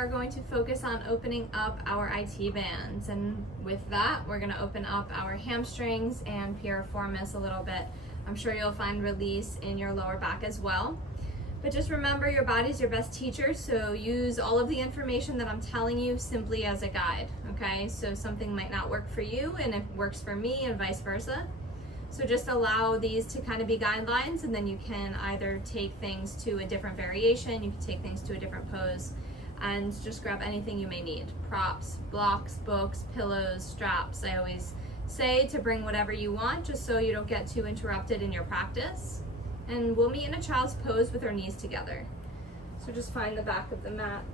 are going to focus on opening up our IT bands, and with that we're going to open up our hamstrings and piriformis a little bit. I'm sure you'll find release in your lower back as well. But just remember, your body's your best teacher, so use all of the information that I'm telling you simply as a guide, okay? So something might not work for you and it works for me and vice versa. So just allow these to kind of be guidelines, and then you can either take things to a different variation, you can take things to a different pose, and just grab anything you may need. Props, blocks, books, pillows, straps. I always say to bring whatever you want just so you don't get too interrupted in your practice. And we'll meet in a child's pose with our knees together. So just find the back of the mat.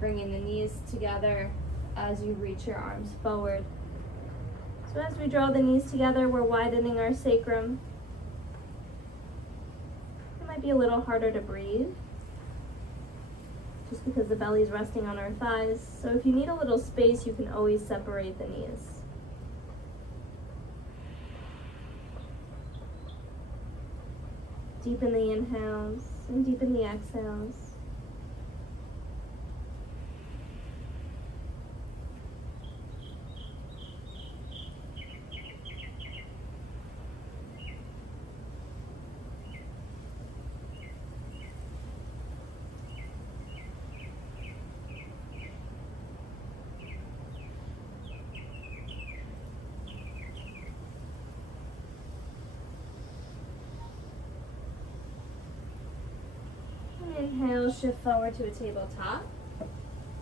Bringing the knees together as you reach your arms forward. So as we draw the knees together, we're widening our sacrum. It might be a little harder to breathe, just because the belly's resting on our thighs. So if you need a little space, you can always separate the knees. Deepen the inhales and deepen the exhales. Inhale, shift forward to a tabletop.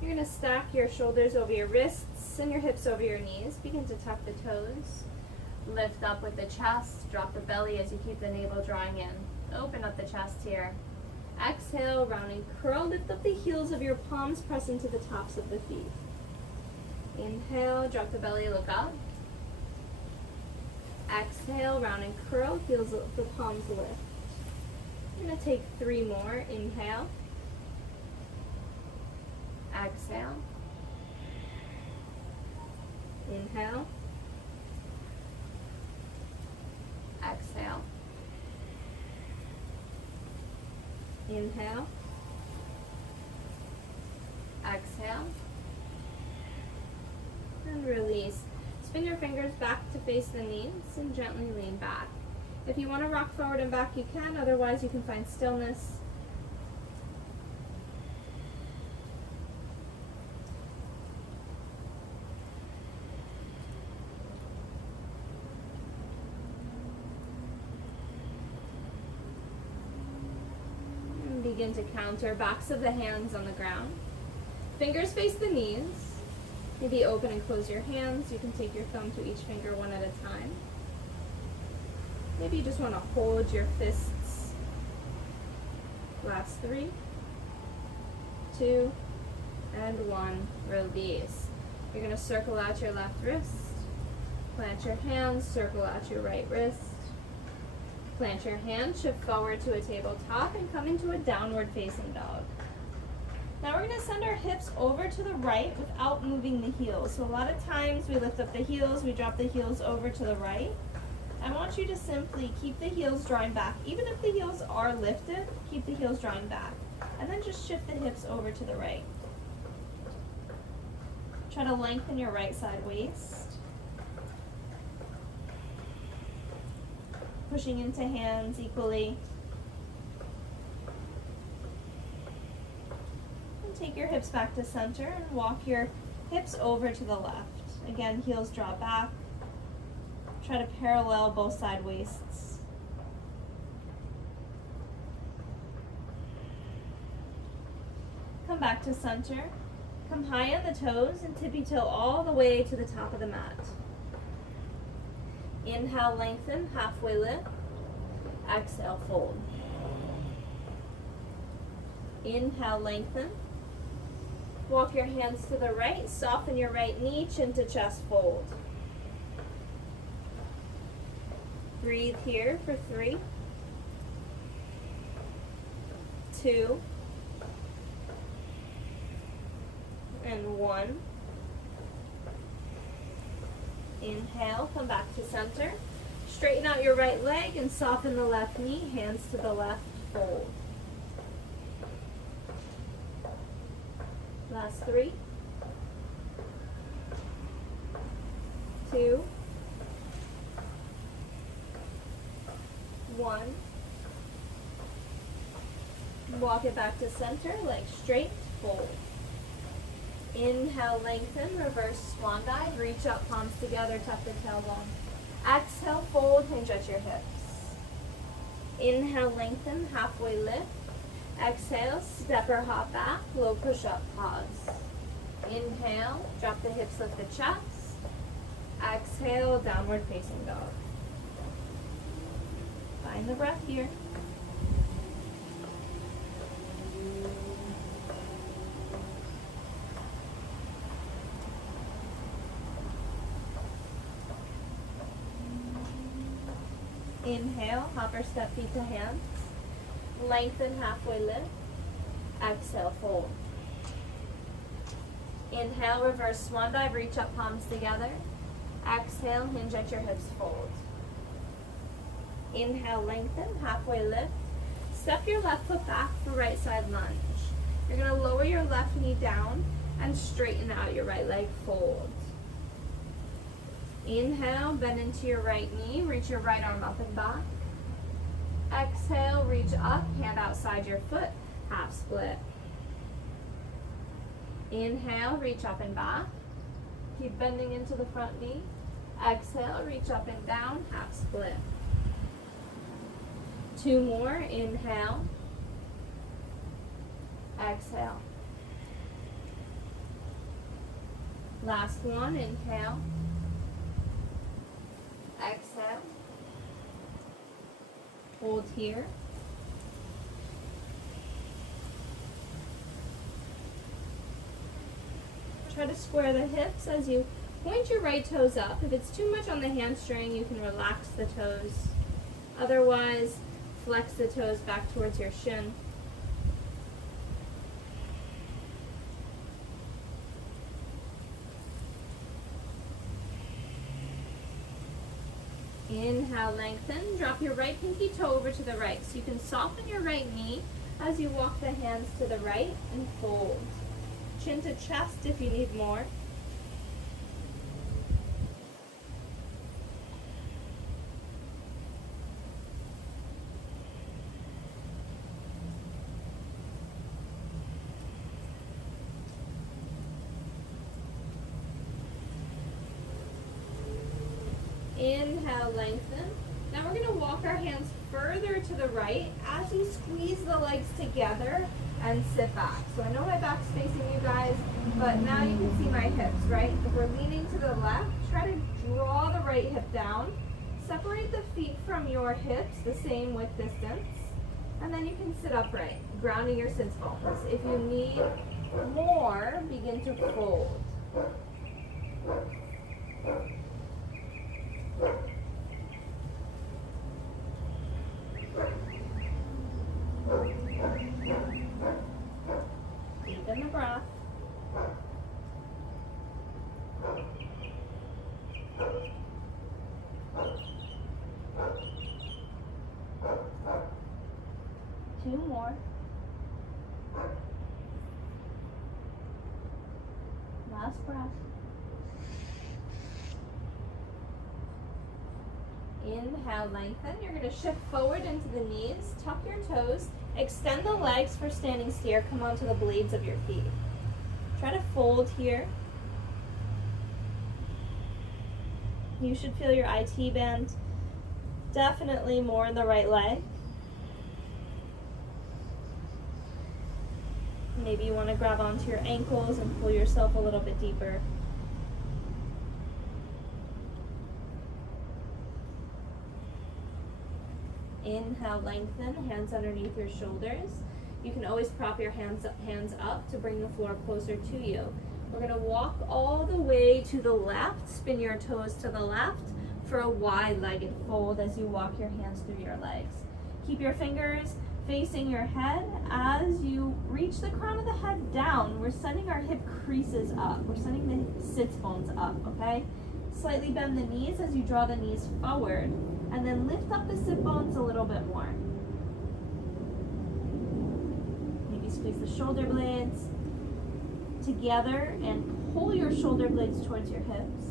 You're going to stack your shoulders over your wrists and your hips over your knees. Begin to tuck the toes. Lift up with the chest. Drop the belly as you keep the navel drawing in. Open up the chest here. Exhale, round and curl. Lift up the heels of your palms, press into the tops of the feet. Inhale, drop the belly, look up. Exhale, round and curl, heels of the palms lift. I'm going to take 3 more. Inhale. Exhale. Inhale. Exhale. Inhale. Exhale. And release. Spin your fingers back to face the knees and gently lean back. If you want to rock forward and back, you can. Otherwise, you can find stillness. And begin to counter. Backs of the hands on the ground. Fingers face the knees. Maybe open and close your hands. You can take your thumb to each finger one at a time. Maybe you just want to hold your fists. Last 3, 2, and 1. Release. You're going to circle out your left wrist. Plant your hands, circle out your right wrist. Plant your hand, shift forward to a tabletop, and come into a downward facing dog. Now we're going to send our hips over to the right without moving the heels. So a lot of times we lift up the heels, we drop the heels over to the right. I want you to simply keep the heels drawing back. Even if the heels are lifted, keep the heels drawing back. And then just shift the hips over to the right. Try to lengthen your right side waist. Pushing into hands equally. And take your hips back to center and walk your hips over to the left. Again, heels draw back. Try to parallel both side waists. Come back to center. Come high on the toes and tippy toe all the way to the top of the mat. Inhale, lengthen, halfway lift. Exhale, fold. Inhale, lengthen. Walk your hands to the right. Soften your right knee, chin to chest, fold. Breathe here for 3, 2, and 1. Inhale, come back to center. Straighten out your right leg and soften the left knee, hands to the left, fold. Last 3, 2, 1. Walk it back to center, legs straight, fold. Inhale, lengthen, reverse swan dive, reach up, palms together, tuck the tailbone. Exhale, fold, hinge at your hips. Inhale, lengthen, halfway lift. Exhale, step or hop back, low push up, pause. Inhale, drop the hips, lift the chest. Exhale, downward facing dog. Find the breath here. Inhale, hop or step feet to hands. Lengthen, halfway lift. Exhale, fold. Inhale, reverse swan dive, reach up, palms together. Exhale, hinge at your hips, fold. Inhale, lengthen, halfway lift. Step your left foot back for right side lunge. You're going to lower your left knee down and straighten out your right leg, fold. Inhale, bend into your right knee, reach your right arm up and back. Exhale, reach up, hand outside your foot, half split. Inhale, reach up and back. Keep bending into the front knee. Exhale, reach up and down, half split. 2 more, inhale. Exhale. Last one, inhale. Exhale. Hold here. Try to square the hips as you point your right toes up. If it's too much on the hamstring, you can relax the toes. Otherwise, flex the toes back towards your shin. Inhale, lengthen. Drop your right pinky toe over to the right. So you can soften your right knee as you walk the hands to the right and fold. Chin to chest if you need more. Inhale, lengthen. Now we're going to walk our hands further to the right as you squeeze the legs together and sit back. So I know my back's facing you guys, but now you can see my hips, right? If we're leaning to the left, try to draw the right hip down. Separate the feet from your hips the same width distance. And then you can sit upright, grounding your sits bones. If you need more, begin to fold. Deepen the breath. Two more. Last breath. Inhale, lengthen. You're going to shift forward into the knees, tuck your toes, extend the legs for standing steer, come onto the blades of your feet. Try to fold here. You should feel your IT band definitely more in the right leg. Maybe you want to grab onto your ankles and pull yourself a little bit deeper. Inhale, lengthen, hands underneath your shoulders. You can always prop your hands up to bring the floor closer to you. We're going to walk all the way to the left, spin your toes to the left for a wide-legged fold as you walk your hands through your legs. Keep your fingers facing your head. As you reach the crown of the head down, we're sending our hip creases up. We're sending the sits bones up, okay? Slightly bend the knees as you draw the knees forward, and then lift up the sit bones a little bit more. Maybe squeeze the shoulder blades. together and pull your shoulder blades towards your hips.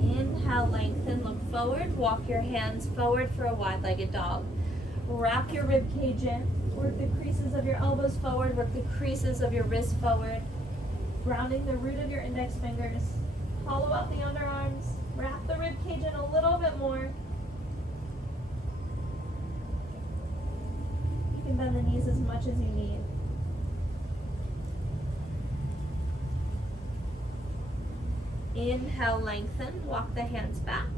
Inhale, lengthen, look forward, walk your hands forward for a wide-legged dog. Wrap your rib cage in, work the creases of your elbows forward, work the creases of your wrists forward, grounding the root of your index fingers. Hollow out the underarms, wrap the rib cage in a little bit more. You can bend the knees as much as you need. Inhale, lengthen, walk the hands back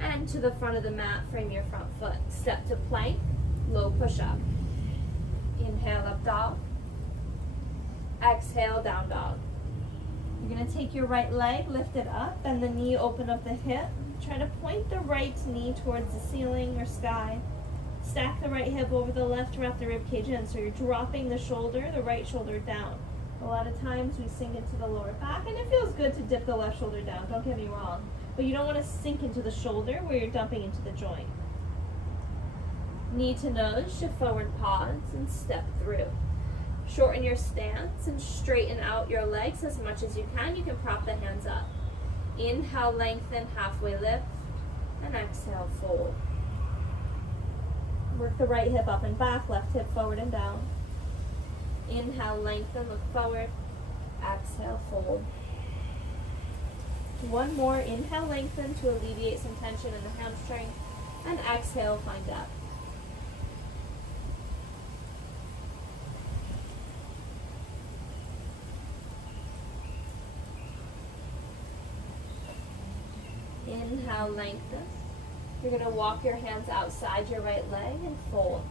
and to the front of the mat, frame your front foot. Step to plank, low push-up. Inhale, up dog. Exhale, down dog. You're going to take your right leg, lift it up, bend the knee, open up the hip. Try to point the right knee towards the ceiling or sky. Stack the right hip over the left, wrap the rib cage in. So you're dropping the shoulder, the right shoulder down. A lot of times we sink into the lower back, and it feels good to dip the left shoulder down, don't get me wrong. But you don't want to sink into the shoulder where you're dumping into the joint. Knee to nose, shift forward, pause, and step through. Shorten your stance and straighten out your legs as much as you can. You can prop the hands up. Inhale, lengthen, halfway lift, and exhale, fold. Work the right hip up and back, left hip forward and down. Inhale, lengthen, look forward. Exhale, fold. One more. Inhale, lengthen to alleviate some tension in the hamstring. And exhale, find depth. Inhale, lengthen. You're going to walk your hands outside your right leg and fold.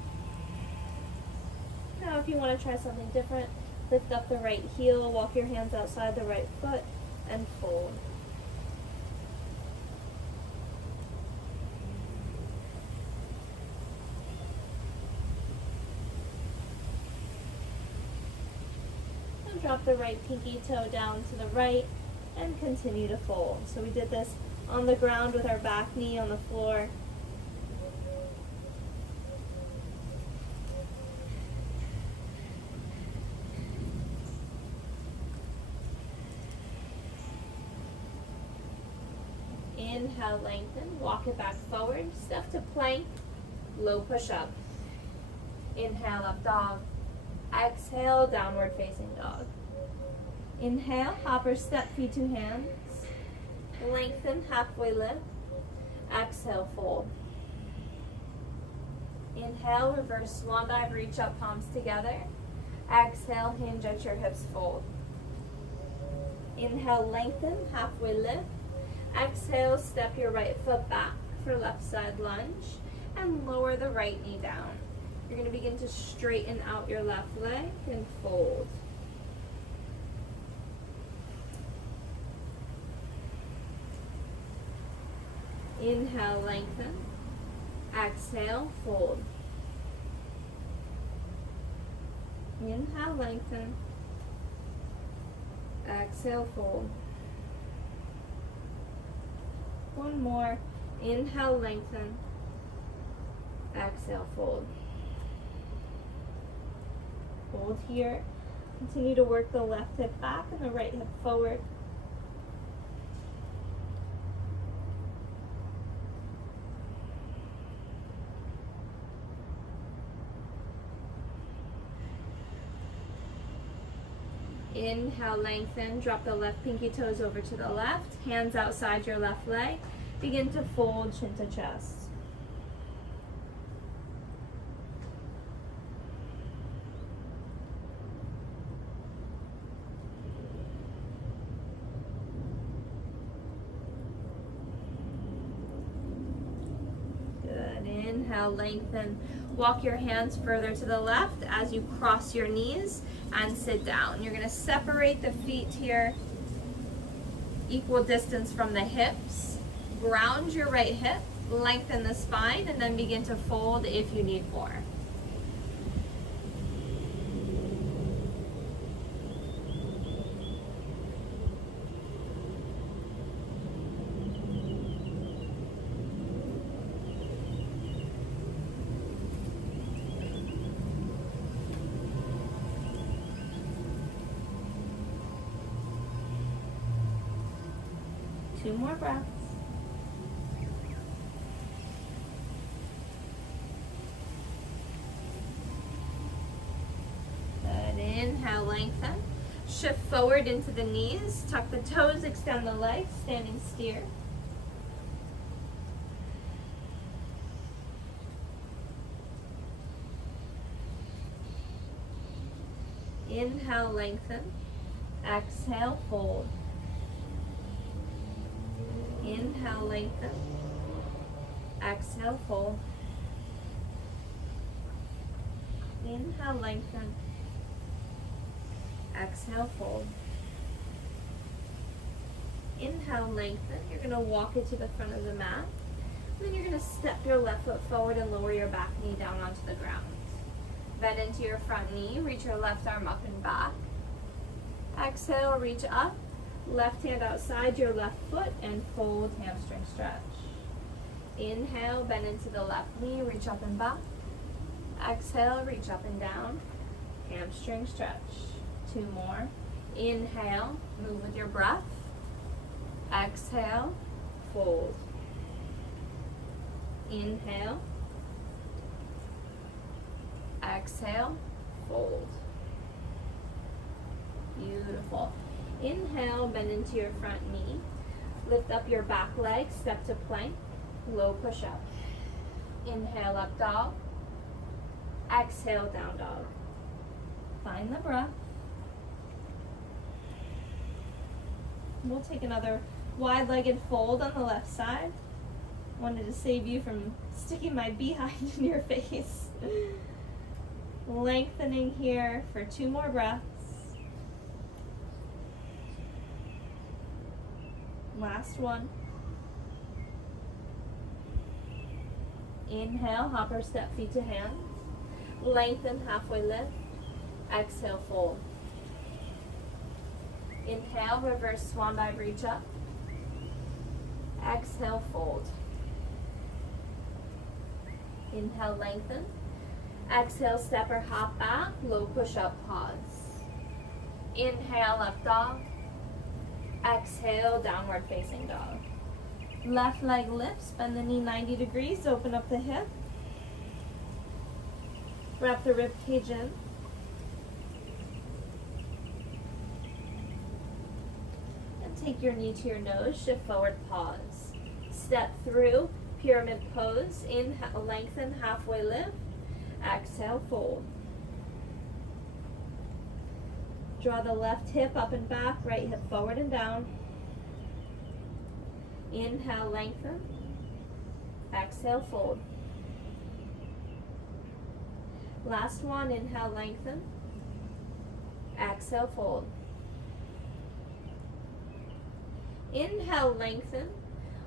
Now if you want to try something different, lift up the right heel, walk your hands outside the right foot, and fold. And drop the right pinky toe down to the right and continue to fold. So we did this on the ground with our back knee on the floor. Inhale, lengthen, walk it back forward, step to plank, low push-up. Inhale, up dog. Exhale, downward facing dog. Inhale, hopper step, feet to hands. Lengthen, halfway lift. Exhale, fold. Inhale, reverse swan dive, reach up, palms together. Exhale, hinge at your hips, fold. Inhale, lengthen, halfway lift. Exhale, step your right foot back for left side lunge and lower the right knee down. You're going to begin to straighten out your left leg and fold. Inhale, lengthen. Exhale, fold. Inhale, lengthen. Exhale, fold. One more. Inhale, lengthen. Exhale, fold. Hold here. Continue to work the left hip back and the right hip forward. Inhale, lengthen, drop the left pinky toes over to the left, hands outside your left leg. Begin to fold chin to chest. Good. Inhale, lengthen. Walk your hands further to the left as you cross your knees and sit down. You're going to separate the feet here equal distance from the hips. Ground your right hip, lengthen the spine, and then begin to fold if you need more. 2 more breaths. Good. Inhale, lengthen. Shift forward into the knees. Tuck the toes, extend the legs, standing steer. Inhale, lengthen. Exhale, fold. Inhale, lengthen. Exhale, fold. Inhale, lengthen. Exhale, fold. Inhale, lengthen. You're going to walk it to the front of the mat. And then you're going to step your left foot forward and lower your back knee down onto the ground. Bend into your front knee. Reach your left arm up and back. Exhale, reach up. Left hand outside your left foot and fold, hamstring stretch. Inhale, bend into the left knee. Reach up and back. Exhale, reach up and down. Hamstring stretch. 2 more. Inhale, move with your breath. Exhale, fold. Inhale. Exhale, fold. Beautiful. Inhale, bend into your front knee. Lift up your back leg, step to plank, low push up. Inhale, up dog. Exhale, down dog. Find the breath. We'll take another wide-legged fold on the left side. Wanted to save you from sticking my behind in your face. Lengthening here for 2 more breaths. Last one. Inhale, hopper step, feet to hands. Lengthen, halfway lift. Exhale, fold. Inhale, reverse swan dive, reach up. Exhale, fold. Inhale, lengthen. Exhale, step or hop back, low push up, pause. Inhale, up dog. Exhale, downward facing dog. Left leg lifts, bend the knee 90 degrees, open up the hip. Wrap the rib cage in. And take your knee to your nose, shift forward, pause. Step through, pyramid pose. Inhale, lengthen, halfway lift. Exhale, fold. Draw the left hip up and back, right hip forward and down. Inhale, lengthen. Exhale, fold. Last one, inhale, lengthen. Exhale, fold. Inhale, lengthen.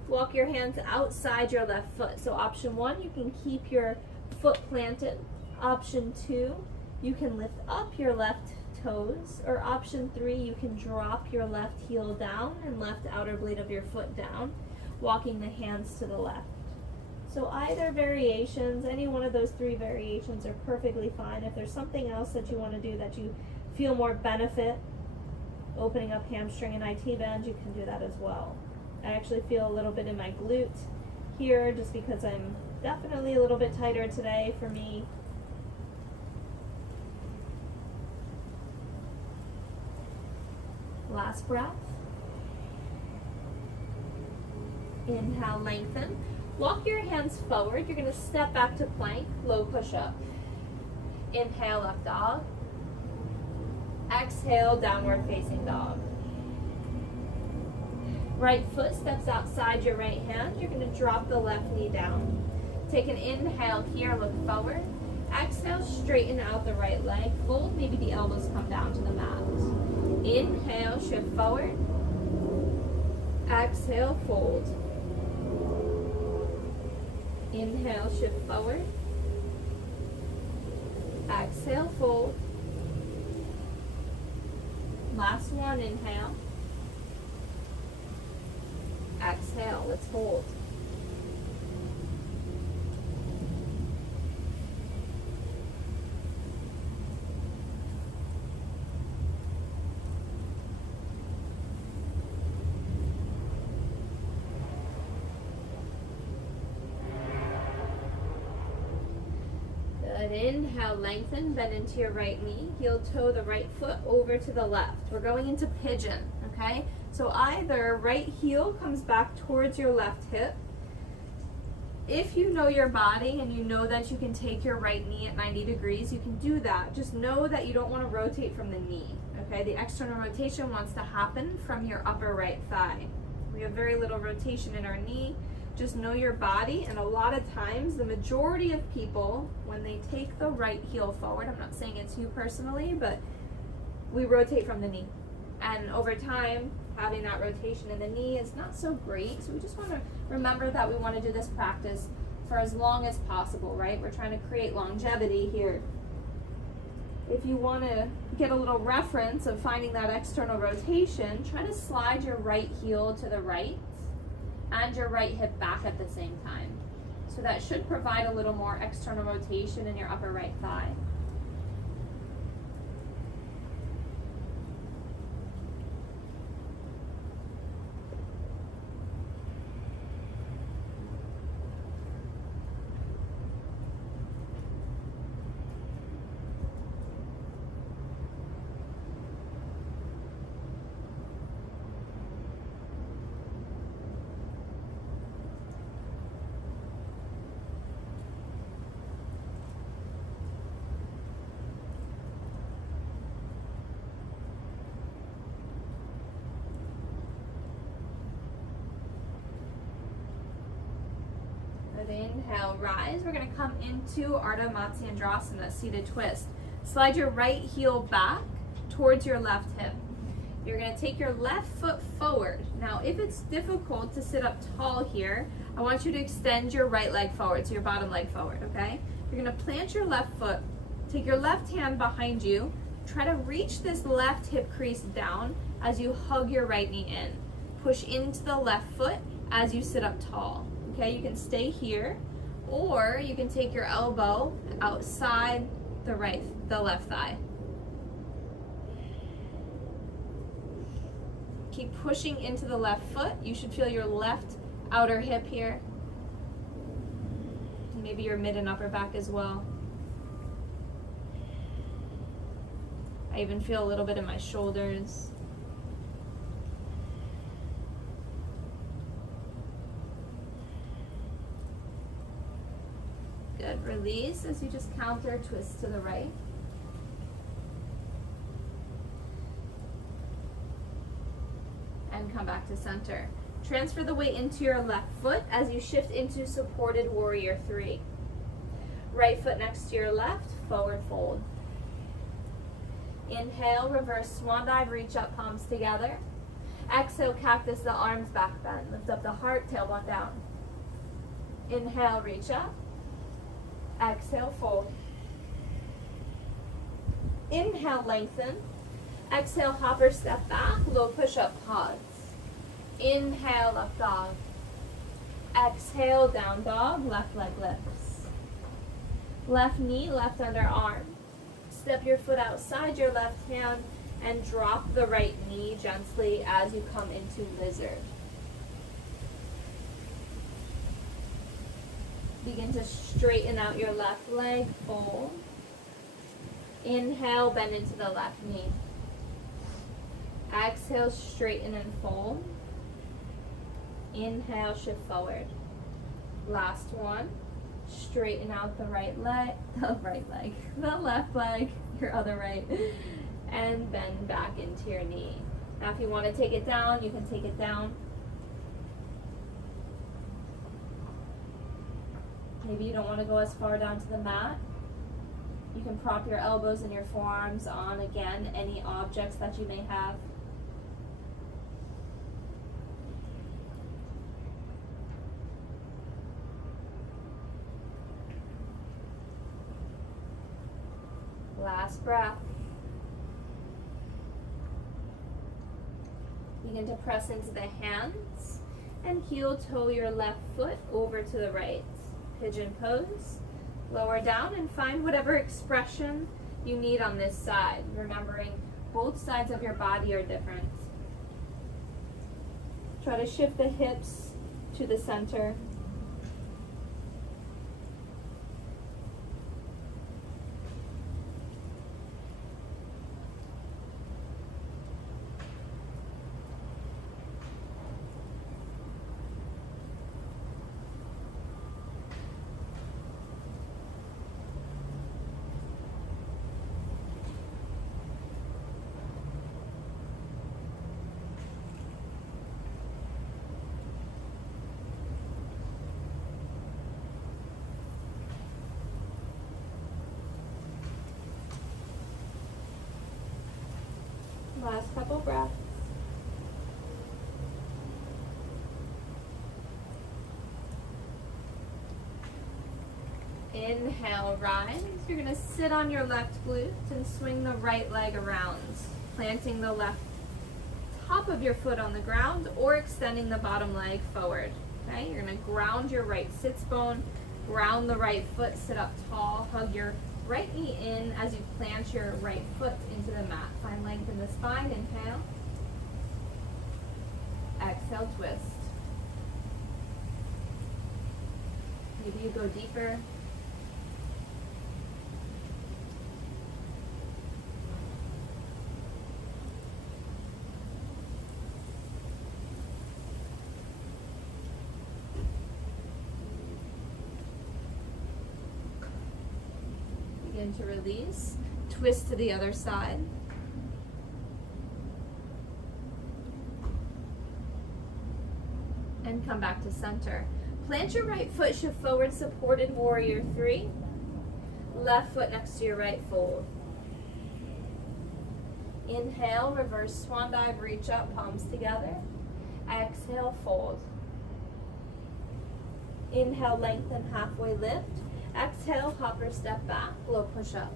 Walk your hands outside your left foot. So option 1, you can keep your foot planted. Option 2, you can lift up your left toes. Or option 3, you can drop your left heel down and left outer blade of your foot down, walking the hands to the left. So either variations, any one of those 3 variations are perfectly fine. If there's something else that you want to do that you feel more benefit, opening up hamstring and IT band, you can do that as well. I actually feel a little bit in my glute here just because I'm definitely a little bit tighter today for me. Last breath. Inhale, lengthen. Walk your hands forward. You're going to step back to plank, low push up. Inhale, up dog. Exhale, downward facing dog. Right foot steps outside your right hand. You're going to drop the left knee down. Take an inhale here, look forward. Exhale, straighten out the right leg. Fold, maybe the elbows come down to the mat. Inhale, shift forward. Exhale, fold. Inhale, shift forward. Exhale, fold. Last one, inhale. Exhale, let's hold. Good, inhale, lengthen, bend into your right knee, heel toe the right foot over to the left. We're going into pigeon, okay? So either right heel comes back towards your left hip. If you know your body and you know that you can take your right knee at 90 degrees, you can do that. Just know that you don't want to rotate from the knee, okay? The external rotation wants to happen from your upper right thigh. We have very little rotation in our knee. Just know your body, and a lot of times, the majority of people, when they take the right heel forward, I'm not saying it's you personally, but we rotate from the knee. And over time, having that rotation in the knee is not so great. So we just want to remember that we want to do this practice for as long as possible, right? We're trying to create longevity here. If you want to get a little reference of finding that external rotation, try to slide your right heel to the right and your right hip back at the same time. So that should provide a little more external rotation in your upper right thigh. Inhale, rise. We're going to come into Ardha Matsyendrasana, seated twist. Slide your right heel back towards your left hip. You're going to take your left foot forward. Now, if it's difficult to sit up tall here, I want you to extend your right leg forward, so your bottom leg forward, okay? You're going to plant your left foot, take your left hand behind you, try to reach this left hip crease down as you hug your right knee in. Push into the left foot as you sit up tall. Okay, you can stay here, or you can take your elbow outside the left thigh. Keep pushing into the left foot. You should feel your left outer hip here. Maybe your mid and upper back as well. I even feel a little bit in my shoulders. Good, release as you just counter twist to the right. And come back to center. Transfer the weight into your left foot as you shift into supported warrior 3. Right foot next to your left, forward fold. Inhale, reverse swan dive, reach up, palms together. Exhale, cactus the arms, back bend. Lift up the heart, tailbone down. Inhale, reach up. Exhale, fold. Inhale, lengthen. Exhale, hopper, step back, low push-up, pause. Inhale, up dog. Exhale, down dog, left leg lifts. Left knee, left underarm. Step your foot outside your left hand and drop the right knee gently as you come into lizard. Begin to straighten out your left leg, fold. Inhale, bend into the left knee. Exhale, straighten and fold. Inhale, shift forward. Last one. Straighten out the left leg, your other right, and bend back into your knee. Now if you want to take it down, you can take it down. Maybe you don't want to go as far down to the mat. You can prop your elbows and your forearms on, again, any objects that you may have. Last breath. Begin to press into the hands and heel toe your left foot over to the right. Pigeon pose. Lower down and find whatever expression you need on this side, remembering both sides of your body are different. Try to shift the hips to the center. Last couple breaths. Inhale, rise. You're going to sit on your left glute and swing the right leg around, planting the left top of your foot on the ground or extending the bottom leg forward. Okay, you're going to ground your right sits bone, ground the right foot, sit up tall, hug your right knee in as you plant your right foot into the mat. Find length in the spine. Inhale. Exhale, twist. Maybe you go deeper. Begin to release. Twist to the other side. And come back to center. Plant your right foot, shift forward, supported warrior 3. Left foot next to your right, fold. Inhale, reverse swan dive, reach up, palms together. Exhale, fold. Inhale, lengthen, halfway lift. Exhale, hopper step back, low push up.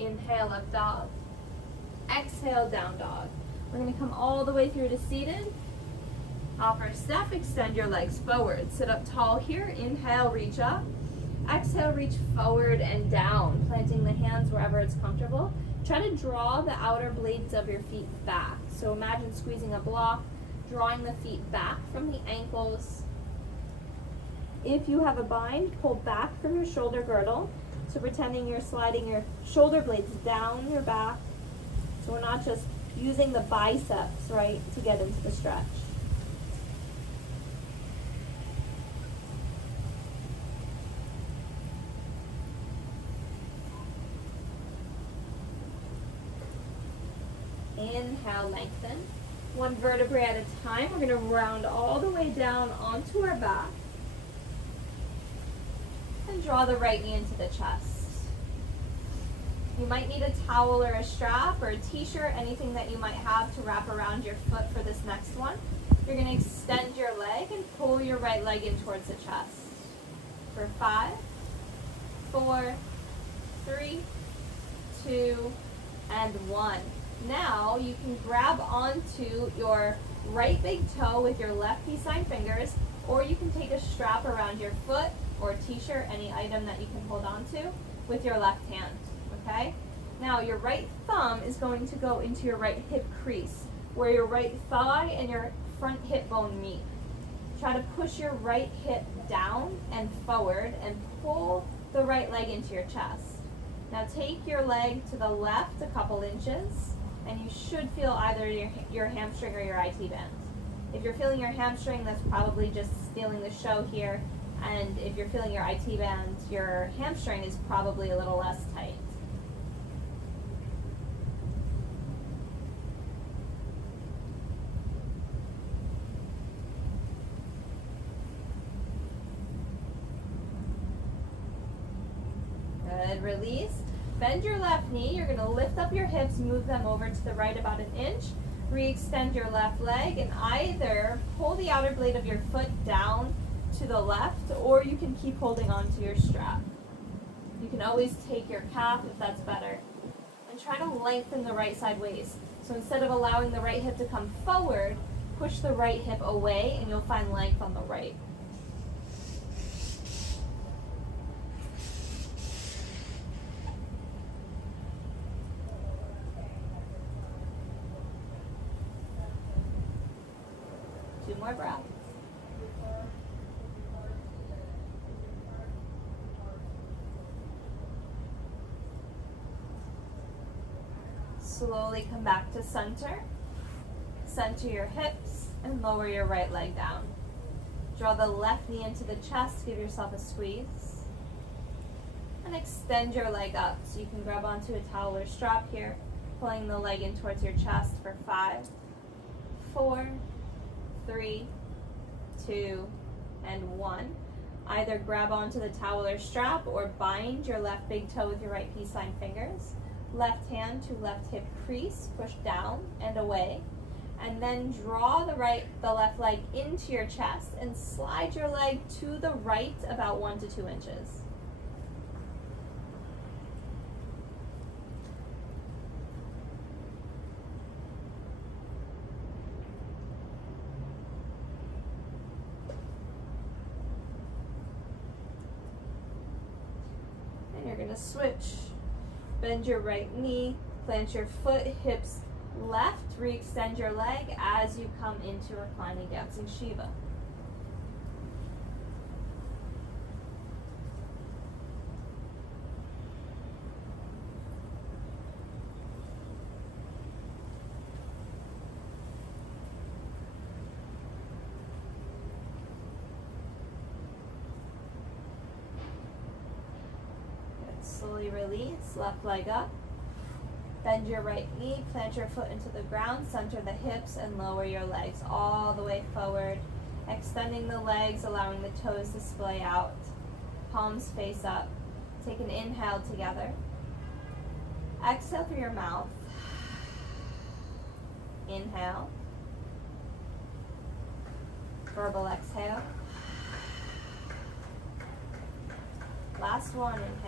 Inhale, up dog. Exhale, down dog. We're going to come all the way through to seated. Hopper step, extend your legs forward. Sit up tall here. Inhale, reach up. Exhale, reach forward and down, planting the hands wherever it's comfortable. Try to draw the outer blades of your feet back. So imagine squeezing a block, drawing the feet back from the ankles. If you have a bind, pull back from your shoulder girdle. So pretending you're sliding your shoulder blades down your back. So we're not just using the biceps, right, to get into the stretch. Inhale, lengthen. One vertebrae at a time. We're going to round all the way down onto our back. And draw the right knee into the chest. You might need a towel or a strap or a t-shirt, anything that you might have to wrap around your foot for this next one. You're going to extend your leg and pull your right leg in towards the chest. For 5, 4, 3, 2, and 1. Now you can grab onto your right big toe with your left peace sign fingers, or you can take a strap around your foot or a t-shirt, any item that you can hold on to, with your left hand, okay? Now your right thumb is going to go into your right hip crease, where your right thigh and your front hip bone meet. Try to push your right hip down and forward and pull the right leg into your chest. Now take your leg to the left a couple inches, and you should feel either your hamstring or your IT band. If you're feeling your hamstring, that's probably just stealing the show here. And if you're feeling your IT band, your hamstring is probably a little less tight. Good, release. Bend your left knee. You're going to lift up your hips, move them over to the right about 1 inch. Re-extend your left leg and either pull the outer blade of your foot down to the left, or you can keep holding on to your strap. You can always take your calf if that's better. And try to lengthen the right side waist. So instead of allowing the right hip to come forward, push the right hip away and you'll find length on the right. Two more breaths. Slowly come back to center. Center your hips and lower your right leg down. Draw the left knee into the chest, give yourself a squeeze. And extend your leg up so you can grab onto a towel or strap here, pulling the leg in towards your chest for 5, 4, 3, 2, and 1. Either grab onto the towel or strap or bind your left big toe with your right peace sign fingers. Left hand to left hip crease, push down and away. And then draw the left leg into your chest and slide your leg to the right about 1 to 2 inches. And you're gonna switch. Bend your right knee, plant your foot, hips left, re-extend your leg as you come into reclining dancing Shiva. Good. Slowly release, left leg up. Bend your right knee, plant your foot into the ground, center the hips, and lower your legs all the way forward. Extending the legs, allowing the toes to splay out. Palms face up. Take an inhale together. Exhale through your mouth. Inhale. Verbal exhale. Last one, inhale.